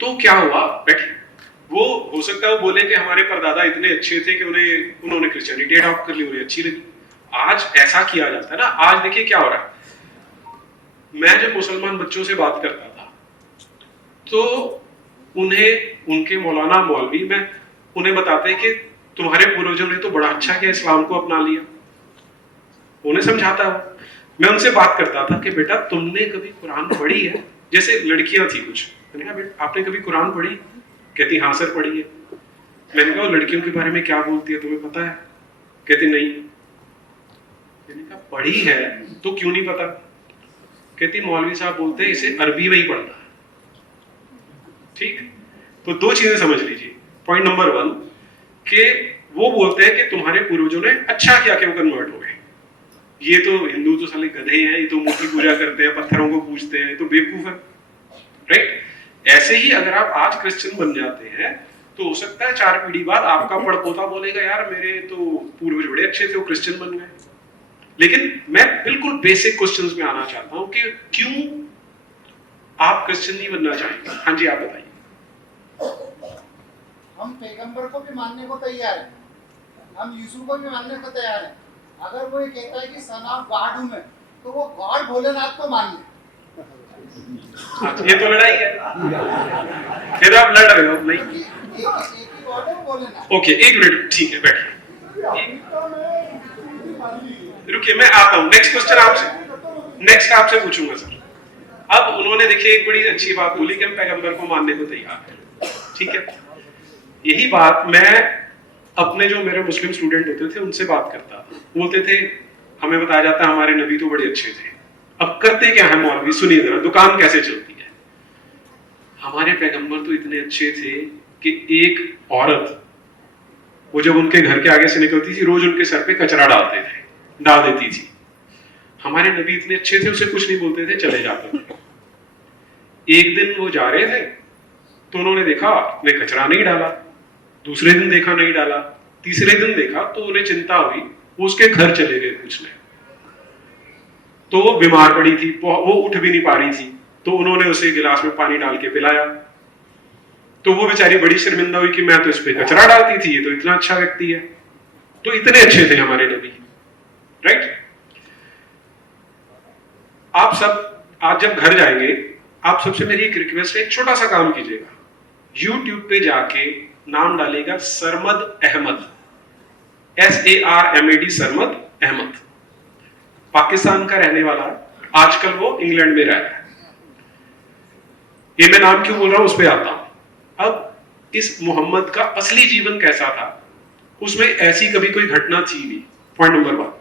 तो क्या हुआ, बैठे, वो हो सकता है वो बोले कि हमारे परदादा इतने अच्छे थे कि उन्होंने क्रिश्चियनिटी अडॉप्ट कर ली, उन्हें अच्छी लगी। आज ऐसा किया जाता है ना। आज देखिए क्या हो रहा है, मैं जब मुसलमान बच्चों से बात करता था तो उन्हें उनके मौलाना मौलवी में उन्हें बताते कि तुम्हारे पूर्वजों ने तो बड़ा अच्छा किया, इस्लाम को अपना लिया, उन्हें समझाता हूं। मैं उनसे बात करता था कि बेटा तुमने कभी कुरान पढ़ी है? जैसे लड़कियां थी कुछ, मैंने कहा बेटा आपने कभी कुरान पढ़ी? कहती हाँ सर पढ़ी है। मैंने कहा लड़कियों के बारे में क्या बोलती है तुम्हें पता है? कहती नहीं। मैंने कहा पढ़ी है तो क्यों नहीं पता? कहती मौलवी साहब बोलते हैं इसे अरबी में ही पढ़ना है। ठीक, तो दो चीजें समझ लीजिए। पॉइंट नंबर 1 कि वो बोलते हैं कि तुम्हारे पूर्वजों ने अच्छा किया कि वो कन्वर्ट हो गए, ये तो हिंदू तो साले गधे हैं, ये तो मूर्ति पूजा करते हैं, पत्थरों को पूजते हैं, तो बेवकूफ है, राइट? ऐसे ही अगर आप आज क्रिश्चियन बन जाते हैं तो हो सकता है 4 पीढ़ी बाद आपका पड़पोता बोलेगा यार मेरे तो पूर्वज बड़े अच्छे थे, वो क्रिश्चियन बन गए। लेकिन मैं बिल्कुल बेसिक क्वेश्चंस में आना चाहता हूं कि क्यों आप क्रिश्चियन नहीं बनना चाहेंगे? हाँ जी आप बताइए। हम पैगंबर को भी मानने को तैयार है, हम यीशु को भी मानने को तैयार है। अगर वो ये कहता है कि सन ऑफ गॉड हूं मैं, तो वो गॉड भोलेनाथ को मान ले। ये तो लड़ाई है, फिर आप लड़ रहे हो नहीं? एक ही गॉड है भोलेनाथ। ओके एक मिनट, ठीक है बैठिए, रुकिए मैं आता हूं। नेक्स्ट क्वेश्चन आपसे, नेक्स्ट आपसे पूछूंगा सर। अब उन्होंने देखिए एक बड़ी अच्छी बात बोली कि हम पैगंबर को मानने को तैयार हैं, ठीक है। यही बात मैं अपने जो मेरे मुस्लिम स्टूडेंट होते थे उनसे बात करता, बोलते थे हमें बताया जाता है हमारे नबी तो बड़े अच्छे थे। अब करते क्या है मौलवी, सुनिए जरा दुकान कैसे चलती है। हमारे पैगंबर तो इतने अच्छे थे कि एक औरत वो जब उनके घर के आगे से निकलती थी रोज उनके सर पे कचरा डाल देती थी। हमारे नबी इतने अच्छे थे, उसे कुछ नहीं बोलते थे, चले जाते थे। एक दिन वो जा रहे थे तो उन्होंने देखा ने कचरा नहीं डाला, दूसरे दिन देखा नहीं डाला, तीसरे दिन देखा तो उन्हें चिंता हुई, वो उसके घर चले गए पूछने। तो वो बीमार पड़ी थी, वो उठ भी नहीं पा रही थी, तो उन्होंने उसे गिलास में पानी डाल के पिलाया। तो वो बेचारी बड़ी शर्मिंदा हुई कि मैं तो इस पे कचरा डालती थी, ये तो इतना अच्छा व्यक्ति है। तो इतने अच्छे थे हमारे नबी, राइट? आप सब आज जब घर जाएंगे, आप सबसे मेरी एक रिक्वेस्ट है, एक छोटा सा काम कीजिएगा। यूट्यूब पे जाके नाम डालेगा सरमद अहमद, SARMAD, सरमद अहमद, पाकिस्तान का रहने वाला, आजकल वो इंग्लैंड में रह रहा है। ये मैं नाम क्यों बोल रहा हूं उस पर आता हूं। अब इस मोहम्मद का असली जीवन कैसा था, उसमें ऐसी कभी कोई घटना थी नहीं, पॉइंट नंबर 1।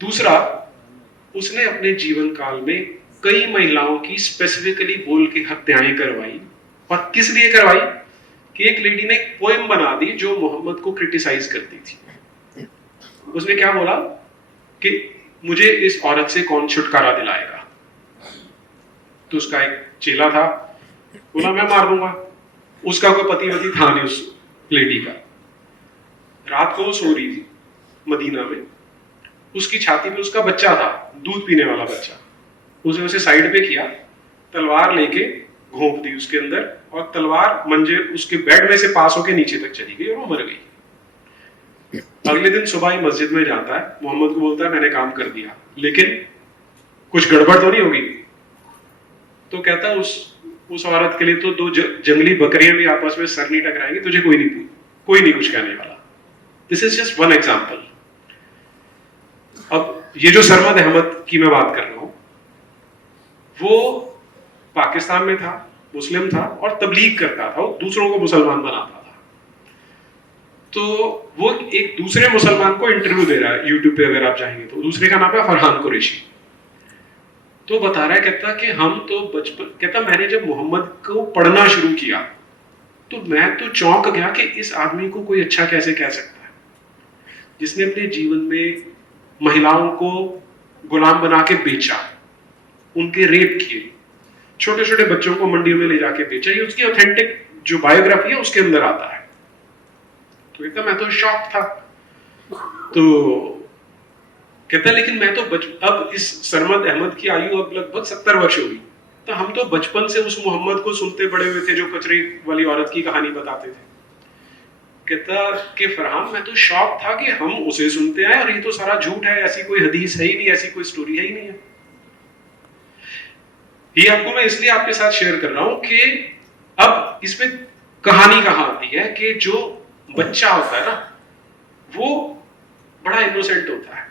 दूसरा, उसने अपने जीवन काल में कई महिलाओं की स्पेसिफिकली बोल के हत्याएं करवाई। और किस लिए करवाई? कि एक लेडी ने एक पोएम बना दी जो मोहम्मद को क्रिटिसाइज करती थी। उसने क्या बोला कि मुझे इस औरत से कौन छुटकारा दिलाएगा। तो उसका एक चेला था, बोला मैं मार दूंगा। उसका कोई पति वति था नहीं उस लेडी का। रात को वो सो रही थी मदीना में, उसकी छाती पे उसका बच्चा था, दूध पीने वाला बच्चा। उसने उसे साइड पे किया, तलवार लेके घोंप दी उसके अंदर, और तलवार मंजे उसके बेड में से पास होके नीचे तक चली गई और वो मर गई। अगले दिन सुबह ही मस्जिद में जाता है, मोहम्मद को बोलता है मैंने काम कर दिया, लेकिन कुछ गड़बड़ तो नहीं होगी? तो कहता है उस औरत के लिए तो 2 जंगली बकरियां भी आपस में सर नहीं टकराएंगी, तुझे कोई नहीं कुछ कहने वाला। This is just one example. अब ये जो सरमद अहमद की मैं बात कर रहा हूं, वो पाकिस्तान में था, मुस्लिम था और तबलीग करता था, वो दूसरों को मुसलमान बनाता था। तो वो एक दूसरे मुसलमान को इंटरव्यू दे रहा है यूट्यूब पे, अगर आप चाहेंगे तो। दूसरे का नाम है फरहान कुरैशी। तो बता रहा है, कहता कि हम तो बचपन, कहता मैंने जब मोहम्मद को पढ़ना शुरू किया तो मैं तो चौंक गया कि इस आदमी को कोई अच्छा कैसे कह सकता है, जिसने अपने जीवन में महिलाओं को गुलाम बना के बेचा, उनके रेप किए, छोटे छोटे बच्चों को मंडियों में ले जाके बेचा। ये उसकी ऑथेंटिक जो बायोग्राफी है उसके अंदर आता है। तो कहता मैं तो शॉक था। तो कहता लेकिन मैं तो अब इस सरमद अहमद की आयु अब लगभग 70 वर्ष होगी, तो हम तो बचपन से उस मोहम्मद को सुनते बड़े हुए थे जो कचरे वाली औरत की कहानी बताते थे। कहता कि फरहान मैं तो शॉक था कि हम उसे सुनते आए और ये तो सारा झूठ है, ऐसी कोई हदीस है ही नहीं, ऐसी कोई स्टोरी है ही नहीं है। ये आपको मैं इसलिए आपके साथ शेयर कर रहा हूं कि अब इसमें कहानी कहां आती है कि जो बच्चा होता है ना वो बड़ा इनोसेंट होता है।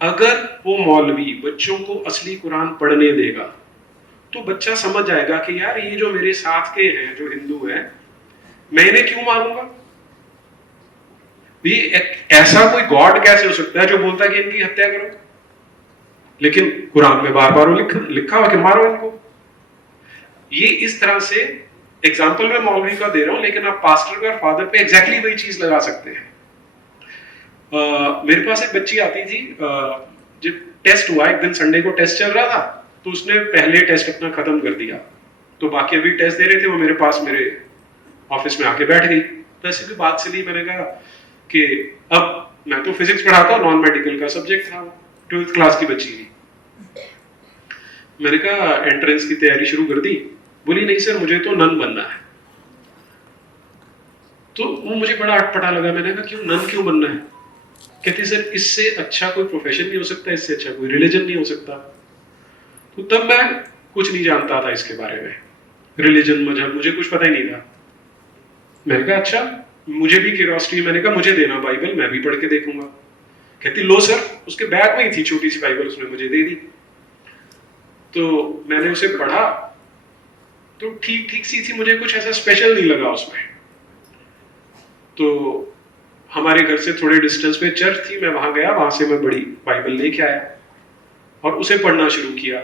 अगर वो मौलवी बच्चों को असली कुरान पढ़ने देगा तो बच्चा समझ जाएगा कि यार ये जो मेरे साथ के हैं जो हिंदू हैं मैं इन्हें क्यों मारूंगा। ये ऐसा कोई गॉड कैसे हो सकता है जो बोलता है कि इनकी हत्या करो, लेकिन कुरान में बार बार लिखा हुआ कि मारो इनको। ये इस तरह से एग्जाम्पल मैं मौलवी का दे रहा हूं, लेकिन आप पास्टर का फादर पे एग्जैक्टली वही चीज लगा सकते हैं। मेरे पास एक बच्ची आती थी, जब टेस्ट हुआ एक दिन संडे को टेस्ट चल रहा था तो उसने पहले टेस्ट अपना खत्म कर दिया, तो बाकी अभी टेस्ट दे रहे थे वो मेरे पास मेरे ऑफिस में आके बैठ गई। तो ऐसी कोई बात चली, मैंने कहा कि अब मैं तो फिजिक्स पढ़ाता हूँ, नॉन मेडिकल का सब्जेक्ट था, 12th क्लास की बच्ची थी। मैंने कहा एंट्रेंस की तैयारी शुरू कर दी। बोली नहीं सर मुझे तो नन बनना है। तो वो मुझे बड़ा अटपटा लगा। मैंने कहा क्यों नन क्यों बनना है? कहती सर इससे अच्छा कोई प्रोफेशन नहीं हो सकता, इससे अच्छा कोई रिलीजन नहीं हो सकता। तो तब मैं कुछ नहीं जानता था इसके बारे में, रिलीजन मजहब मुझे कुछ पता ही नहीं था। मैंने कहा अच्छा, मुझे भी क्यूरियोसिटी, मैंने कहा मुझे देना बाइबल, मैं भी पढ़ के देखूंगा। कहती लो सर, उसके बैग में ही थी छोटी सी बाइबल, उसने मुझे दे दी। तो मैंने उसे पढ़ा तो ठीक ठीक सी थी, मुझे कुछ ऐसा स्पेशल नहीं लगा उसमें। तो हमारे घर से थोड़े डिस्टेंस पे चर्च थी, मैं वहां गया, वहां से मैं बड़ी बाइबल लेके आया और उसे पढ़ना शुरू किया।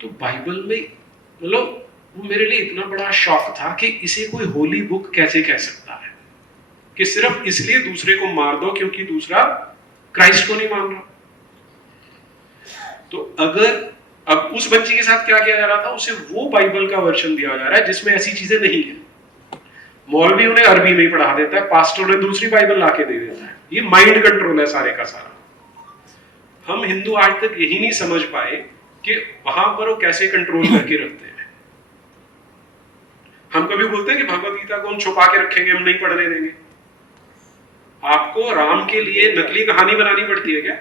तो बाइबल में मतलब वो मेरे लिए इतना बड़ा शॉक था कि इसे कोई होली बुक कैसे कह सकता है, कि सिर्फ इसलिए दूसरे को मार दो क्योंकि दूसरा क्राइस्ट को नहीं मान रहा। तो अगर अब उस बच्ची के साथ क्या किया जा रहा था, उसे वो बाइबल का वर्जन दिया जा रहा है जिसमें ऐसी चीजें नहीं है। मौलवी उन्हें अरबी में पढ़ा देता है, पास्टर उन्हें दूसरी बाइबल लाके दे देता है। ये माइंड कंट्रोल है सारे का सारा। हम हिंदू आज तक यही नहीं समझ पाए कि वहां पर वो कैसे कंट्रोल करके रखते हैं। हम कभी बोलते हैं कि भगवत गीता को हम छुपा के रखेंगे, हम नहीं पढ़ने देंगे। आपको राम के लिए नकली कहानी बनानी पड़ती है क्या?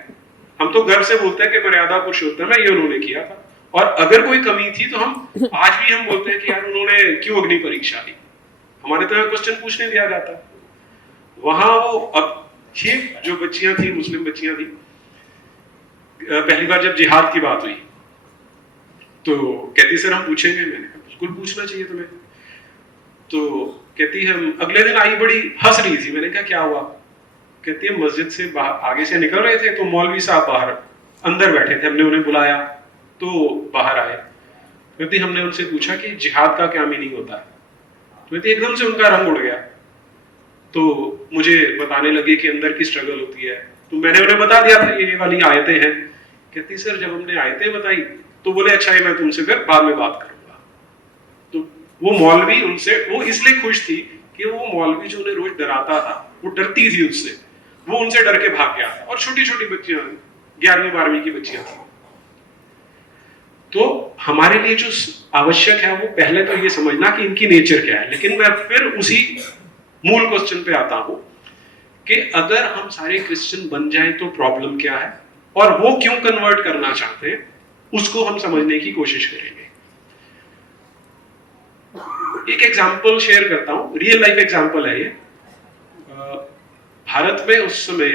हम तो गर्व से बोलते हैं कि मर्यादा पुरुषोत्तम है, ये उन्होंने किया था। और अगर कोई कमी थी तो हम आज भी हम बोलते हैं कि यार उन्होंने क्यों अग्नि परीक्षा ली, हमारे तो क्वेश्चन पूछने दिया जाता। वहां वो अब ये जो बच्चियां थी, मुस्लिम बच्चियां थी, पहली बार जब जिहाद की बात हुई तो कहती सर हम पूछेंगे। मैंने कहा बिल्कुल पूछना चाहिए तुम्हें। तो कहती हम अगले दिन आई, बड़ी हंस रही थी। मैंने कहा क्या हुआ? कहती है मस्जिद से आगे से निकल रहे थे तो मौलवी साहब बाहर अंदर बैठे थे, हमने उन्हें बुलाया तो बाहर आए। कहती हमने उनसे पूछा कि जिहाद का क्या मीनिंग होता है। तो कहती एकदम से उनका रंग उड़ गया, तो मुझे बताने लगे कि अंदर की स्ट्रगल होती है। तो मैंने उन्हें बता दिया था ये वाली आयतें हैं। कहती सर जब हमने आयतें बताई तो बोले अच्छा ये मैं तुमसे फिर बाद में बात करूंगा। तो वो मौलवी उनसे, वो इसलिए खुश थी कि वो मौलवी जो उन्हें रोज डराता था वो डरती थी उससे, वो उनसे डर के भाग गया। और छोटी छोटी बच्चियां 11वीं 12वीं की बच्चियां थी। तो हमारे लिए जो आवश्यक है वो पहले तो ये समझना कि इनकी नेचर क्या है। लेकिन मैं फिर उसी मूल क्वेश्चन पे आता हूं कि अगर हम सारे क्रिश्चियन बन जाएं तो प्रॉब्लम क्या है, और वो क्यों कन्वर्ट करना चाहते हैं उसको हम समझने की कोशिश करेंगे। एक एग्जांपल शेयर करता हूं, रियल लाइफ एग्जांपल है ये। भारत में उस समय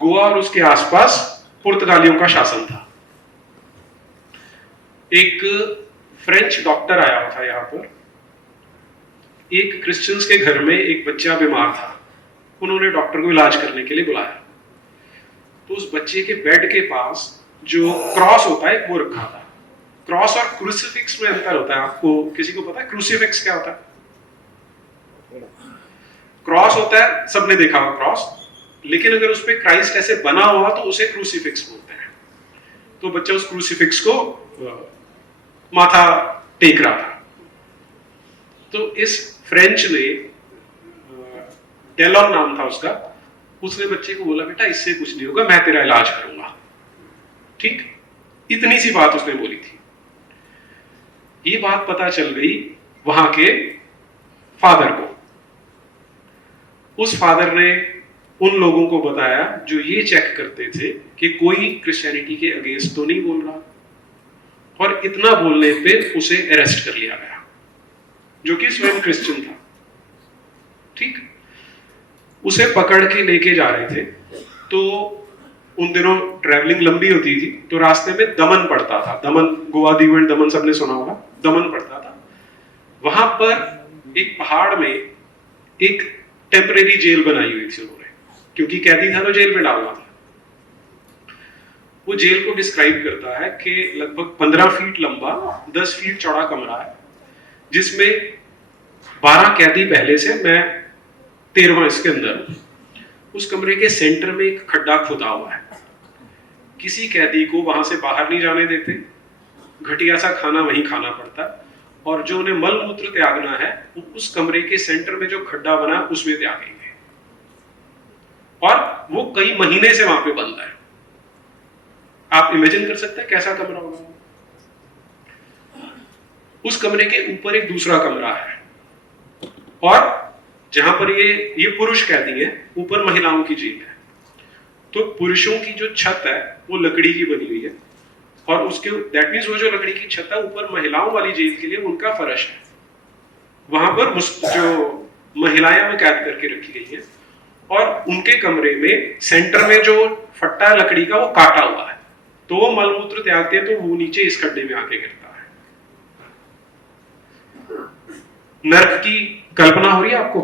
गोवा और उसके आसपास पुर्तगालियों का शासन था। एक फ्रेंच डॉक्टर आया हुआ था यहाँ पर। एक क्रिश्चियंस के घर में एक बच्चा बीमार था, उन्होंने डॉक्टर को इलाज करने के लिए बुलाया। तो उस बच्चे के बेड के पास जो क्रॉस होता है वो रखा था। क्रॉस और क्रूसीफिक्स में अंतर होता है, आपको किसी को पता है क्रूसीफिक्स क्या होता है? क्रॉस होता है, सबने देखा होगा क्रॉस, लेकिन अगर उस पे क्राइस्ट ऐसे बना हुआ तो उसे क्रूसीफिक्स बोलते हैं। तो बच्चा उस क्रूसीफिक्स को माथा टेक रहा था। तो इस फ्रेंच ने, डेलॉन नाम था उसका, उसने बच्चे को बोला बेटा इससे कुछ नहीं होगा, मैं तेरा इलाज करूंगा। ठीक, इतनी सी बात उसने बोली थी। ये बात पता चल गई वहां के फादर को। उस फादर ने उन लोगों को बताया जो ये चेक करते थे कि कोई क्रिश्चियनिटी के अगेंस्ट तो नहीं बोल रहा, और इतना बोलने पे उसे अरेस्ट कर लिया गया, जो कि स्वयं क्रिश्चियन था। ठीक, उसे पकड़ के लेके जा रहे थे। तो उन दिनों ट्रैवलिंग लंबी होती थी, तो रास्ते में दमन पड़ता था। दमन, गोवा दीव एंड दमन सबने सुना होगा, दमन पड़ता था। वहां पर एक पहाड़ में एक टेम्परेरी जेल बनाई हुई थी उन्होंने, क्योंकि कैदी था तो जेल में डालना था। वो जेल को डिस्क्राइब करता है कि लगभग 15 फीट लंबा, 10 फीट चौड़ा कमरा है, जिसमें 12 कैदी पहले से, मैं 13वां इसके अंदर। उस कमरे के सेंटर में एक खड्डा खुदा हुआ है। किसी कैदी को वहां से बाहर नहीं जाने देते, घटिया सा खाना वहीं खाना पड़ता, और जो उन्हें मल मूत्र त्यागना है वो उस कमरे के सेंटर में जो खड्डा बना है उसमें त्यागेंगे, और वो कई महीने से वहां पे बंद है। आप इमेजिन कर सकते हैं कैसा कमरा होगा। उस कमरे के ऊपर एक दूसरा कमरा है, और जहां पर ये पुरुष कैदी है, ऊपर महिलाओं की जेल है। तो पुरुषों की जो छत है वो लकड़ी की बनी हुई है, और उसके दैट मींस वो जो लकड़ी की छत है, ऊपर महिलाओं वाली जेल के लिए उनका फर्श है। वहां पर जो महिलाएं वो कैद करके रखी गई है, और उनके कमरे में सेंटर में जो फट्टा है लकड़ी का वो काटा हुआ है, तो वो मलमूत्र त्यागते हैं तो वो नीचे इस खड्डे में आके गिरता है। नर्क की कल्पना हो रही है आपको?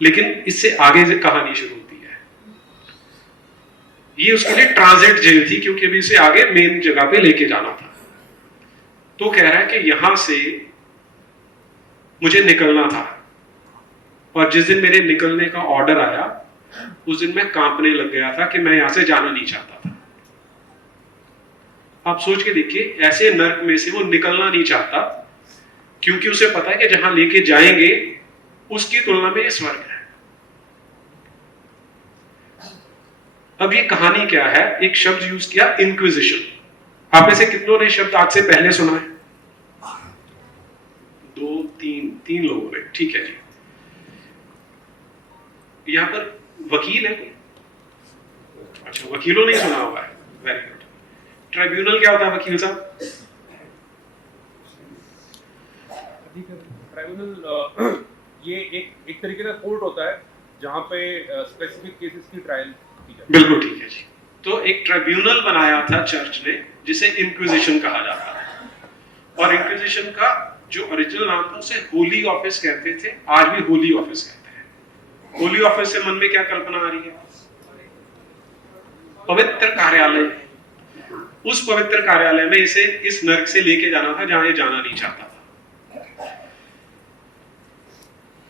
लेकिन इससे आगे से कहानी शुरू होती है। ये उसके लिए ट्रांजिट जेल थी, क्योंकि अभी इसे आगे मेन जगह पे लेके जाना था। तो कह रहा है कि यहां से मुझे निकलना था, और जिस दिन मेरे निकलने का ऑर्डर आया उस दिन मैं कांपने लग गया था कि मैं यहां से जाना नहीं चाहता था। आप सोच के देखिए, ऐसे नर्क में से वो निकलना नहीं चाहता, क्योंकि उसे पता है कि जहां लेके जाएंगे उसकी तुलना में ये स्वर्ग है। अब ये कहानी क्या है? एक शब्द यूज किया, इंक्विजिशन। आप में से कितनों ने शब्द आज से पहले सुना है? 2 3 लोगों ने, ठीक है जी। यहां पर वकील है कोई? अच्छा, वकीलों ने सुना हुआ है, वेरी गुड। ट्रिब्यूनल क्या होता है वकील साहब? ट्राइब्यूनल ये एक तरीके का कोर्ट होता है जहां पे स्पेसिफिक केसेस की ट्रायल की जाती है। बिल्कुल ठीक है जी। तो एक ट्रिब्यूनल बनाया था चर्च ने, जिसे इंक्विजिशन कहा जाता है, और इंक्विजिशन का जो ओरिजिनल नाम था उसे होली ऑफिस कहते थे, आज भी होली ऑफिस कहते हैं। होली ऑफिस से मन में क्या कल्पना आ रही है? पवित्र कार्यालय। उस पवित्र कार्यालय में इसे इस नर्क से लेके जाना था जहां ये जाना नहीं चाहता था।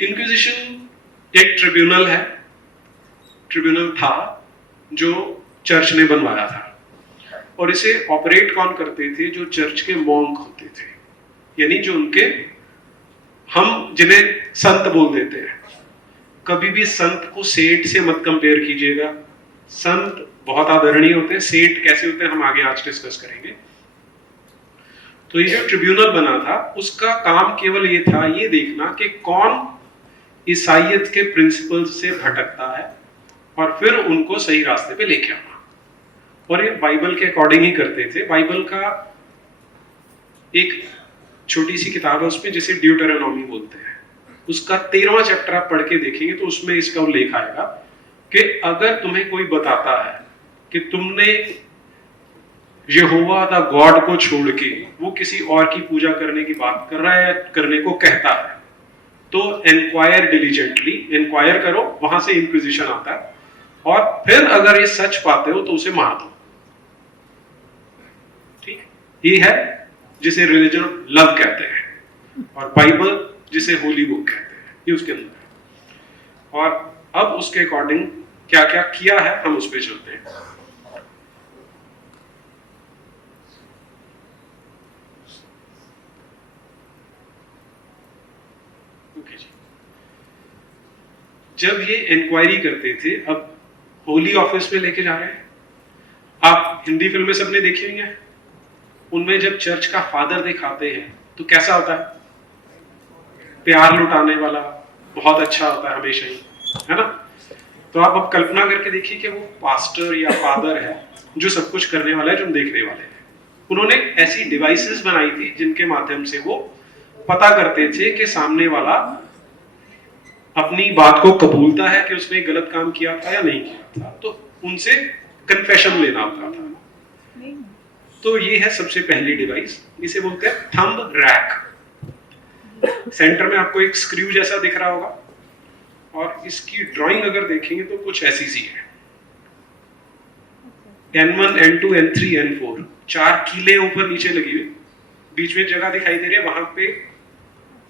इंक्विजिशन एक ट्रिब्यूनल है, ट्रिब्यूनल था जो चर्च ने बनवाया था, और इसे ऑपरेट कौन करते थे? जो चर्च के मॉन्क होते थे, यानी जो उनके, हम जिन्हें संत बोल देते हैं। कभी भी संत को सेठ से मत कंपेयर कीजिएगा। संत बहुत आदरणीय होते हैं, सेठ कैसे होते हैं हम आगे आज डिस्कस करेंगे। तो ये जो ट्रिब्यूनल बना था उसका काम केवल ये था, ये देखना कि कौन ईसाइयत के प्रिंसिपल्स से भटकता है, और फिर उनको सही रास्ते पे लेके आना। और ये बाइबल के अकॉर्डिंग ही करते थे। बाइबल का एक छोटी सी किताब है उसमें, जिसे ड्यूटेरोनॉमी बोलते हैं, उसका 13वां चैप्टर आप पढ़ के देखेंगे तो उसमें इसका उल्लेख आएगा कि अगर तुम्हें कोई बताता है कि तुमने यहोवा द गॉड को छोड़ के वो किसी और की पूजा करने की बात कर रहा है या करने को कहता है, तो इंक्वायर डिलीजेंटली, इंक्वायर करो, वहां से इंक्विजिशन आता है, और फिर अगर ये सच पाते हो तो उसे मार दो। ठीक, ये है जिसे रिलीजन लव कहते हैं, और बाइबल जिसे होली बुक कहते हैं, ये उसके अंदर है। और अब उसके अकॉर्डिंग क्या क्या किया है हम उस पर चलते हैं। ओके जी, जब ये इंक्वायरी करते थे, अब होली ऑफिस में लेके जा रहे हैं। आप हिंदी फिल्में सबने देखी हुई हैं, उनमें जब चर्च का फादर दिखाते हैं तो कैसा होता है? प्यार लुटाने वाला, बहुत अच्छा होता है हमेशा ही, है ना? तो आप अब कल्पना करके देखिए कि वो पास्टर या फादर है जो सब कुछ करने वाला है, जो देखने वाले हैं। उन्होंने ऐसी डिवाइसेस बनाई थी जिनके माध्यम से वो पता करते थे कि सामने वाला अपनी बात को कबूलता है कि उसने गलत काम किया था या नहीं किया था, तो उनसे कन्फेशन लेना होता था। तो ये है सबसे पहली डिवाइस, इसे बोलते हैं थंब रैक। सेंटर में आपको एक स्क्रू जैसा दिख रहा होगा, और इसकी ड्राइंग अगर देखेंगे तो कुछ ऐसी सी है। N1, N2, N3, N4 4 कीले ऊपर नीचे लगी हुई, बीच में जगह दिखाई दे रही है। वहां पे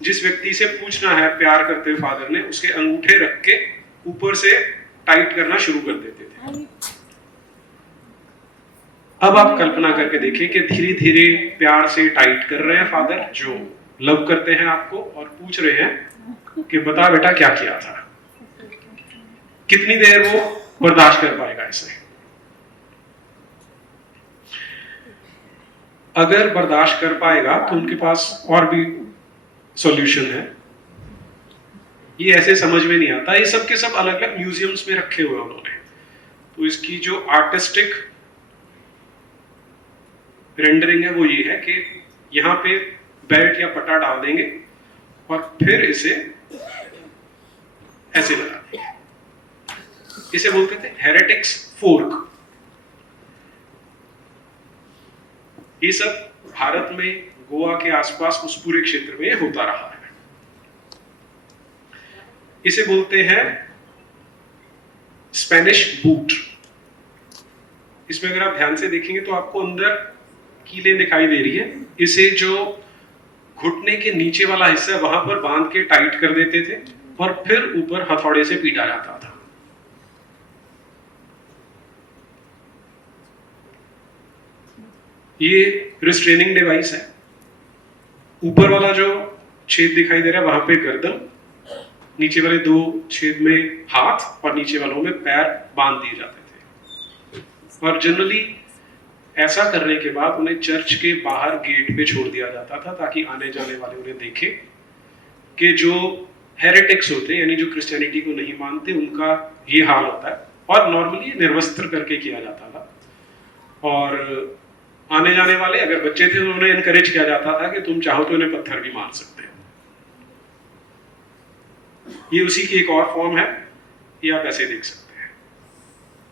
जिस व्यक्ति से पूछना है प्यार करते हुए फादर ने, उसके अंगूठे रख के ऊपर से टाइट करना शुरू कर देते थे। अब आप कल्पना करके देखिए कि धीरे धीरे प्यार से टाइट कर रहे हैं फादर, जो लव करते हैं आपको, और पूछ रहे हैं कि बता बेटा क्या किया था। कितनी देर वो बर्दाश्त कर पाएगा इसे? अगर बर्दाश्त कर पाएगा तो उनके पास और भी सॉल्यूशन है। ये ऐसे समझ में नहीं आता, ये सब के सब अलग अलग म्यूजियम्स में रखे हुए उन्होंने। तो इसकी जो आर्टिस्टिक रेंडरिंग है वो ये है कि यहाँ पे बेल्ट या पट्टा डाल देंगे और फिर इसे ऐसे लगा देंगे। इसे बोलते थे हेरेटिक्स फोर्क। ये सब भारत में गोवा के आसपास उस पूरे क्षेत्र में होता रहा है। इसे बोलते हैं स्पेनिश बूट। इसमें अगर आप ध्यान से देखेंगे तो आपको अंदर कीलें दिखाई दे रही है। इसे जो घुटने के नीचे वाला हिस्सा है वहां पर बांध के टाइट कर देते थे और फिर ऊपर हथौड़े से पीटा जाता था। ये रिस्ट्रेनिंग डिवाइस है। ऊपर वाला जो छेद दिखाई दे रहा है वहां पे गर्दन, नीचे वाले 2 छेद में हाथ और नीचे वालों में पैर बांध दिए जाते थे। और जनरली ऐसा करने के बाद उन्हें चर्च के बाहर गेट पे छोड़ दिया जाता था ताकि आने जाने वाले उन्हें देखें कि जो हेरेटिक्स होते हैं, यानी जो क्रिश्चियनिटी को नहीं मानते, उनका ये हाल होता है। और नॉर्मली निर्वस्त्र करके किया जाता था। और आने जाने वाले अगर बच्चे थे तो उन्हें एनकरेज किया जाता था कि तुम चाहो तो उन्हें पत्थर भी मार सकते हो। ये उसी की एक और फॉर्म है, ये आप ऐसे देख सकते हैं।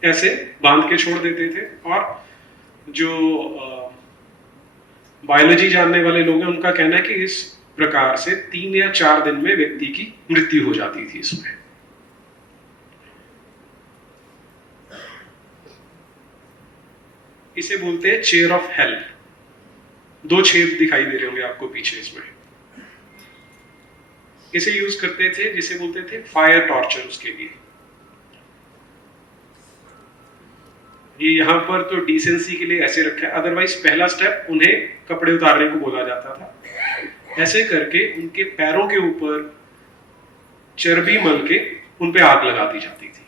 ऐसे बांध के छोड़ देते थे। और जो बायोलॉजी जानने वाले लोग हैं उनका कहना है कि इस प्रकार से 3 या 4 दिन में व्यक्ति की मृत्यु हो जाती थी इसमें। इसे बोलते हैं चेयर ऑफ हेल। 2 छेद दिखाई दे रहे होंगे आपको पीछे इसमें। इसे यूज करते थे, जिसे बोलते थे फायर टॉर्चर। उसके लिए ये यहां पर तो डिसेंसी के लिए ऐसे रखा है, अदरवाइज पहला स्टेप उन्हें कपड़े उतारने को बोला जाता था। ऐसे करके उनके पैरों के ऊपर चर्बी मल के उन पे आग लगा दी जाती थी।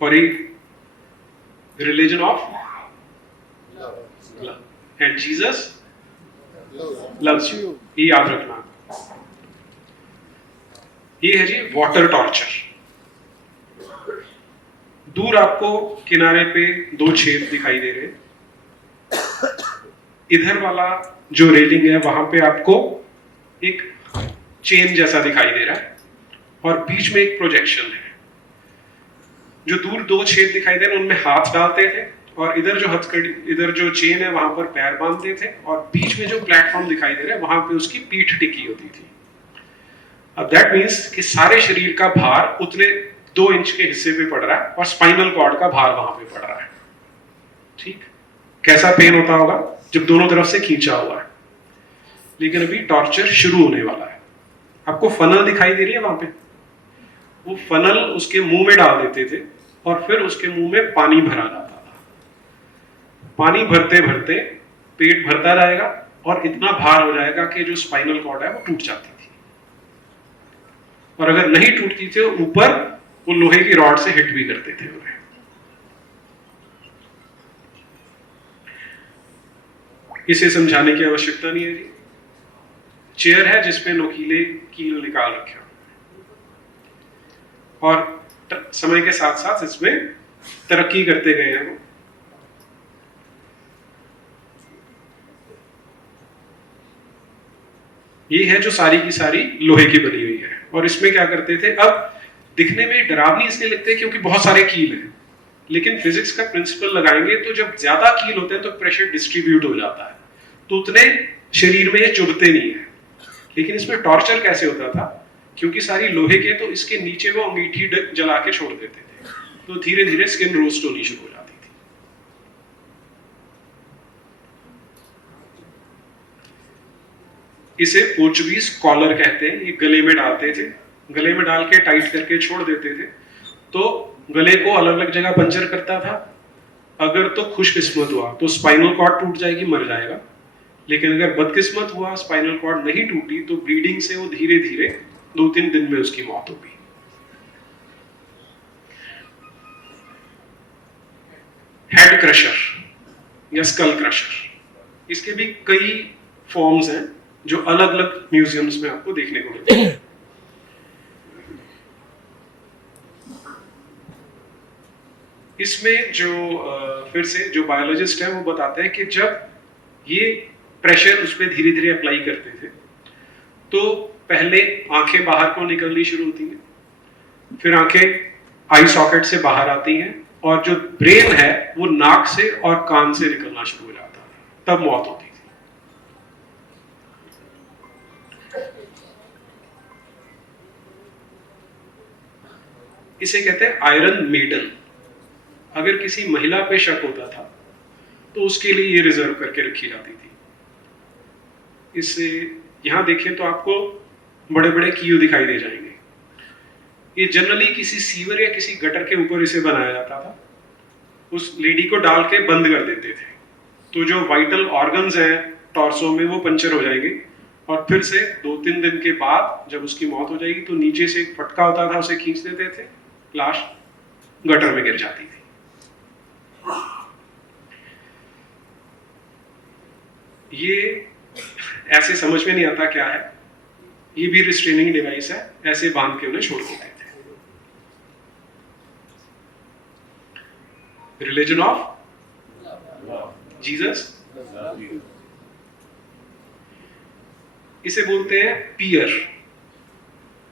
और एक religion of love, and Jesus loves you, ये याद रखना। ये है जी वाटर टॉर्चर। दूर आपको किनारे पे 2 छेद दिखाई दे रहे हैं। इधर वाला जो रेलिंग है वहां पे आपको एक चेन जैसा दिखाई दे रहा है और बीच में एक प्रोजेक्शन है। जो दूर 2 छेद दिखाई दे रहे हैं उनमें हाथ डालते थे और इधर जो हथकड़ी, इधर जो चेन है वहां पर पैर बांधते थे और बीच में जो प्लेटफॉर्म दिखाई दे रहा है वहां पे उसकी पीठ टिकी होती थी। अब दैट मीन्स कि सारे शरीर का भार उतने 2 इंच के हिस्से पे पड़ रहा है और स्पाइनल कॉर्ड का भार वहां पे पड़ रहा है। ठीक, कैसा पेन होता होगा जब दोनों तरफ से खींचा हुआ है। लेकिन अभी टॉर्चर शुरू होने वाला है। आपको फनल दिखाई दे रही है वहां पे, वो फनल उसके मुंह में डाल देते थे और फिर उसके मुंह में पानी भरा जाता था। पानी भरते भरते पेट भरता रहेगा और इतना भार हो जाएगा कि जो स्पाइनल कॉर्ड है वो टूट जाती थी। और अगर नहीं टूटती थी ऊपर वो लोहे की रॉड से हिट भी करते थे उन्हें। इसे समझाने की आवश्यकता नहीं है जी। चेयर है जिसपे नुकीले कील निकाल रखे हैं और समय के साथ साथ इसमें तरक्की करते गए हैं। ये है जो सारी की सारी लोहे की बनी हुई है। और इसमें क्या करते थे, अब दिखने में डरावनी इसलिए लगते हैं क्योंकि बहुत सारे कील हैं, लेकिन फिजिक्स का प्रिंसिपल लगाएंगे तो जब ज्यादा कील होते हैं तो प्रेशर डिस्ट्रीब्यूट हो जाता है, तो उतने शरीर में ये चुभते नहीं है। लेकिन इसमें टॉर्चर कैसे होता था, क्योंकि सारी लोहे के, तो इसके नीचे वो अंगीठी जला के छोड़ देते थे, तो धीरे धीरे स्किन रोस्ट होनी शुरू हो जाती थी। इसे पोर्चुगीज कॉलर कहते हैं। ये गले में डालते थे, गले में डाल के टाइट करके छोड़ देते थे, तो गले को अलग अलग जगह पंचर करता था। अगर तो खुशकिस्मत हुआ तो स्पाइनल कॉर्ड टूट जाएगी, मर जाएगा। लेकिन अगर बदकिस्मत हुआ, स्पाइनल कॉर्ड नहीं टूटी, तो ब्लीडिंग से वो धीरे धीरे 2-3 दिन में उसकी मौत होगी। हेड क्रशर या स्कल क्रशर, इसके भी कई फॉर्म्स हैं जो अलग अलग म्यूजियम्स में आपको देखने को मिलते हैं। इसमें जो फिर से जो बायोलॉजिस्ट है वो बताते हैं कि जब ये प्रेशर उस पर धीरे धीरे अप्लाई करते थे, तो पहले आंखें बाहर को निकलनी शुरू होती हैं, फिर आंखें आई सॉकेट से बाहर आती हैं, और जो ब्रेन है वो नाक से और कान से निकलना शुरू हो जाता है, तब मौत होती थी। इसे कहते हैं आयरन मेडन। अगर किसी महिला पे शक होता था तो उसके लिए ये रिजर्व करके रखी जाती थी। इससे यहां देखें तो आपको बड़े बड़े कील दिखाई दे जाएंगे। ये जनरली किसी सीवर या किसी गटर के ऊपर इसे बनाया जाता था, उस लेडी को डाल के बंद कर देते थे, तो जो वाइटल ऑर्गन्स हैं टॉर्सो में वो पंचर हो जाएंगे, और फिर से 2-3 दिन के बाद जब उसकी मौत हो जाएगी तो नीचे से एक फटका होता था, उसे खींच देते थे, लाश गटर में गिर जाती थी। ये ऐसे समझ में नहीं आता क्या है, ये भी रिस्ट्रेनिंग डिवाइस है, ऐसे बांध के उन्हें छोड़ देते थे। रिलीजन ऑफ जीसस, इसे बोलते हैं पियर।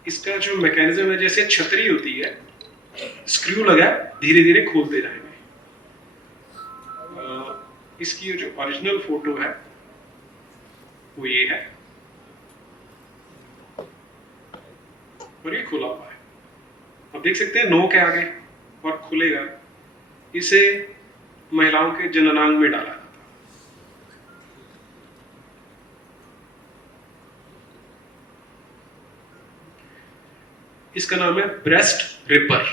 इसका जो मैकेनिज्म है, जैसे छतरी होती है, स्क्रू लगा, धीरे धीरे खोलते जाएंगे। इसकी जो ओरिजिनल फोटो है वो ये है, और ये खुला हुआ है। अब देख सकते हैं नोक है आगे और खुलेगा। इसे महिलाओं के जननांग में डाला जाता है। इसका नाम है ब्रेस्ट रिपर।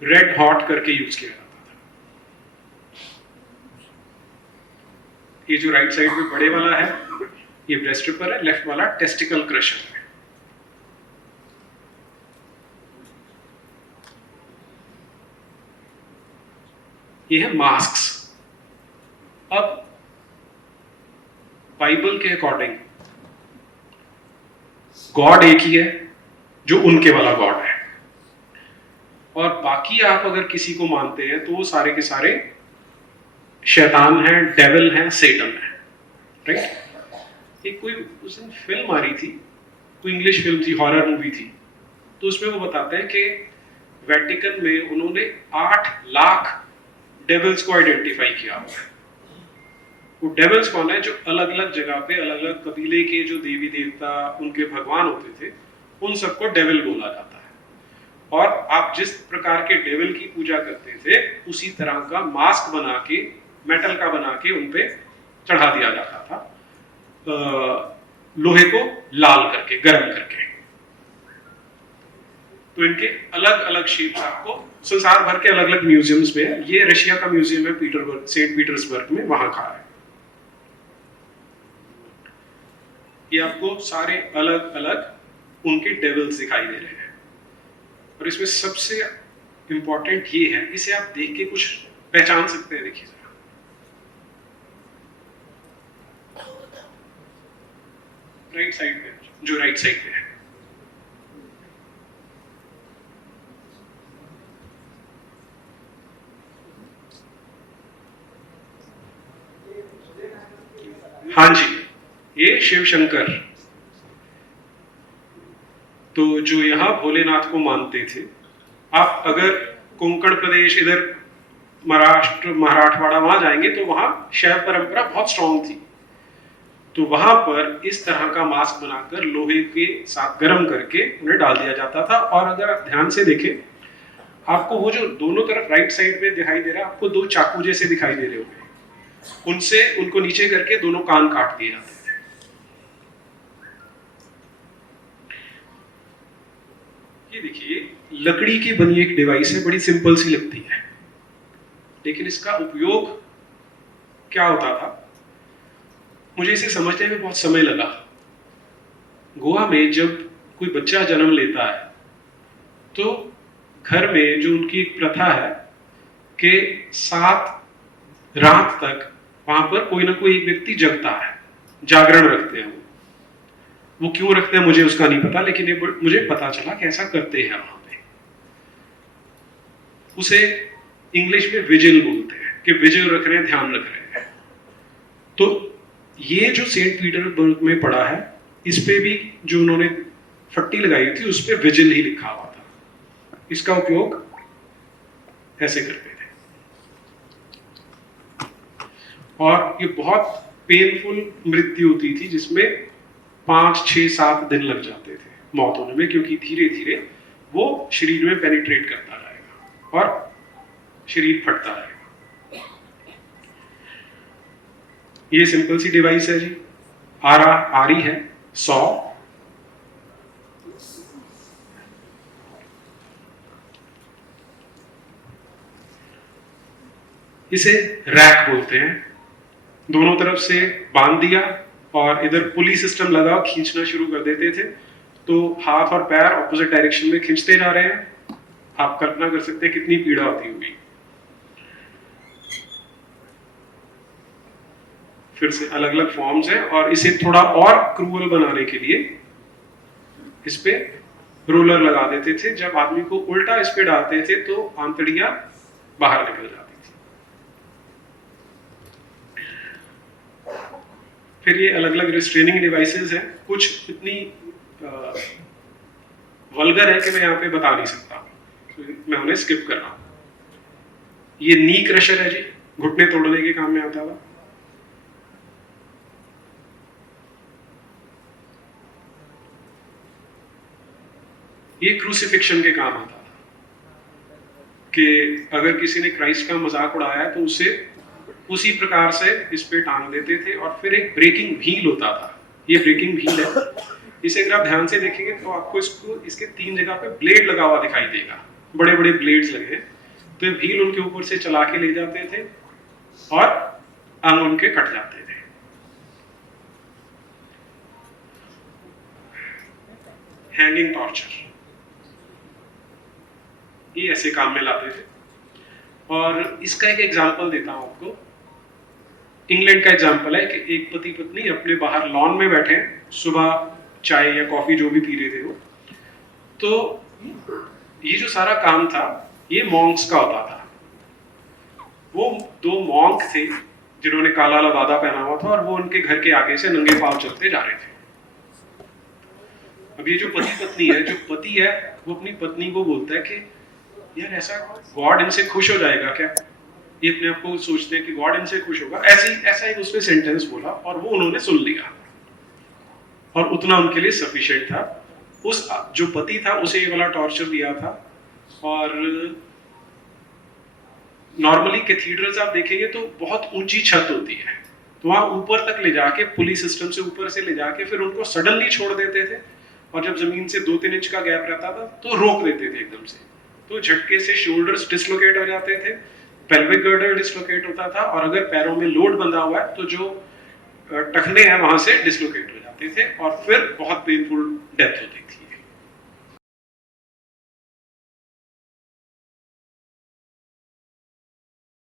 रेड हॉट करके यूज किया जाता था। ये जो राइट साइड में बड़े वाला है ये ब्रेस्ट रिपर है, लेफ्ट वाला टेस्टिकल क्रशर है। ये है मास्क्स। अब बाइबल के अकॉर्डिंग गॉड एक ही है जो उनके वाला गॉड है, और बाकी आप अगर किसी को मानते हैं तो वो सारे के सारे शैतान हैं, डेविल हैं, सेटन है। राइट। एक कोई उस दिन फिल्म आ रही थी, कोई इंग्लिश फिल्म थी, हॉरर मूवी थी, तो उसमें वो बताते हैं कि वेटिकन में उन्होंने 8 लाख डेविल्स को आइडेंटिफाई किया हुआ है। वो डेविल्स कौन है? जो अलग अलग जगह पे अलग अलग कबीले के जो देवी देवता उनके भगवान होते थे, उन सबको डेविल बोला जाता है। और आप जिस प्रकार के डेविल की पूजा करते थे उसी तरह का मास्क बना के, मेटल का बना के उन पे चढ़ा दिया जाता था, लोहे को लाल करके, गर्म करके। तो इनके अलग अलग शेप्स आपको संसार भर के अलग अलग म्यूजियम्स में है। ये रशिया का म्यूजियम है, पीटरबर्ग, सेंट पीटर्सबर्ग में, वहां खड़ा है। ये आपको सारे अलग अलग उनके डेविल्स दिखाई दे रहे हैं। और इसमें सबसे इंपॉर्टेंट ये है, इसे आप देख के कुछ पहचान सकते हैं। देखिए राइट साइड में, जो राइट साइड में है। हाँ जी, ये शिव शंकर, तो जो यहाँ भोलेनाथ को मानते थे, आप अगर कोंकण प्रदेश, इधर महाराष्ट्र, मराठवाड़ा वहां जाएंगे तो वहां शैव परंपरा बहुत स्ट्रांग थी। तो वहां पर इस तरह का मास्क बनाकर लोहे के साथ गर्म करके उन्हें डाल दिया जाता था। और अगर आप ध्यान से देखें, आपको वो जो दोनों तरफ राइट साइड में दिखाई दे रहा है, आपको दो चाकू जैसे दिखाई दे रहे होंगे, उनसे उनको नीचे करके दोनों कान काट दिए जाते थे। ये देखिए, लकड़ी की बनी एक डिवाइस है, बड़ी सिंपल सी लगती है, लेकिन इसका उपयोग क्या होता था मुझे इसे समझने में बहुत समय लगा। गोवा में जब कोई बच्चा जन्म लेता है तो घर में जो उनकी एक प्रथा है कि 7 रात तक वहां पर कोई ना कोई एक व्यक्ति जगता है, जागरण रखते हैं। वो क्यों रखते हैं मुझे उसका नहीं पता, लेकिन ये मुझे पता चला कि ऐसा करते हैं वहां पे। उसे इंग्लिश में विजिल बोलते हैं, कि विजिल रख रहे हैं, ध्यान रख रहे हैं। तो ये जो सेंट पीटर्सबर्ग में पड़ा है, इस पे भी जो उन्होंने फट्टी लगाई थी उस पे विजिल ही लिखा हुआ था। इसका उपयोग ऐसे करते थे। और ये बहुत पेनफुल मृत्यु होती थी, जिसमें 5, 6, 7 दिन लग जाते थे मौत होने में, क्योंकि धीरे धीरे वो शरीर में पेनिट्रेट करता रहेगा और शरीर फटता रहेगा। ये सिंपल सी डिवाइस है जी, आरी है, 100, इसे रैक बोलते हैं। दोनों तरफ से बांध दिया और इधर पुली सिस्टम लगा, खींचना शुरू कर देते थे। तो हाथ और पैर ऑपोजिट डायरेक्शन में खींचते जा रहे हैं। आप कल्पना कर सकते हैं कितनी पीड़ा होती होगी। फिर से अलग अलग फॉर्म्स हैं, और इसे थोड़ा और क्रूअल बनाने के लिए इस पे रोलर लगा देते थे। जब आदमी को उल्टा इस पे डालते थे तो आंतड़ियां बाहर निकल जाती थी। फिर ये अलग अलग रिस्ट्रेनिंग डिवाइसेस हैं, कुछ इतनी वल्गर है कि मैं यहाँ पे बता नहीं सकता, तो मैं उन्हें स्किप कर रहा हूं। ये नी क्रशर है जी, घुटने तोड़ने के काम में आता था। ये क्रूसिफिक्शन के काम आता था कि अगर किसी ने क्राइस्ट का मजाक उड़ाया तो उसे उसी प्रकार से इस पे टांग देते थे। और फिर एक ब्रेकिंग व्हील होता था, ये ब्रेकिंग व्हील है। इसे अगर आप ध्यान से देखेंगे तो आपको इसके 3 जगह पे ब्लेड लगा हुआ दिखाई देगा, बड़े बड़े ब्लेड्स लगे हैं। तो ये व्हील उनके ऊपर से चला के ले जाते थे और अंग उनके कट जाते थे। हैंगिंग टॉर्चर, ये ऐसे काम में लाते थे। और इसका एक एग्जांपल देता हूं आपको। इंग्लैंड का एग्जांपल है कि एक पति पत्नी अपने बाहर लॉन में बैठे, सुबह चाय या कॉफी जो भी पी रहे थे वो, तो ये जो सारा काम था ये मॉन्क्स का होता था। वो 2 मॉन्क थे जिन्होंने काला लबादा पहना हुआ था, और वो उनके घर के आगे से नंगे पांव चलते जा रहे थे। अब ये जो पति पत्नी है, जो पति है वो अपनी पत्नी को बोलता है कि यार ऐसा गॉड इनसे खुश हो जाएगा क्या? ये अपने आप को सोचते हैं कि गॉड इनसे खुश होगा। ऐसा ही उसने सेंटेंस बोला और वो उन्होंने सुन लिया, और उतना उनके लिए सफिशिएंट था। उस जो पति था उसे ये वाला टॉर्चर दिया था। और नॉर्मली कैथीड्रल्स आप देखेंगे तो बहुत ऊंची छत होती है, तो वहां ऊपर तक ले जाके पुलिस सिस्टम से ऊपर से ले जाके फिर उनको सडनली छोड़ देते थे, और जब जमीन से 2-3 इंच का गैप रहता था तो रोक देते थे एकदम से। तो झटके से शोल्डर्स डिसलोकेट हो जाते थे, पेल्विक गर्डर डिसलोकेट होता था, और अगर पैरों में लोड बंधा हुआ है तो जो टखने हैं वहां से डिसलोकेट हो जाते थे, और फिर बहुत पेनफुल डेथ होती थी।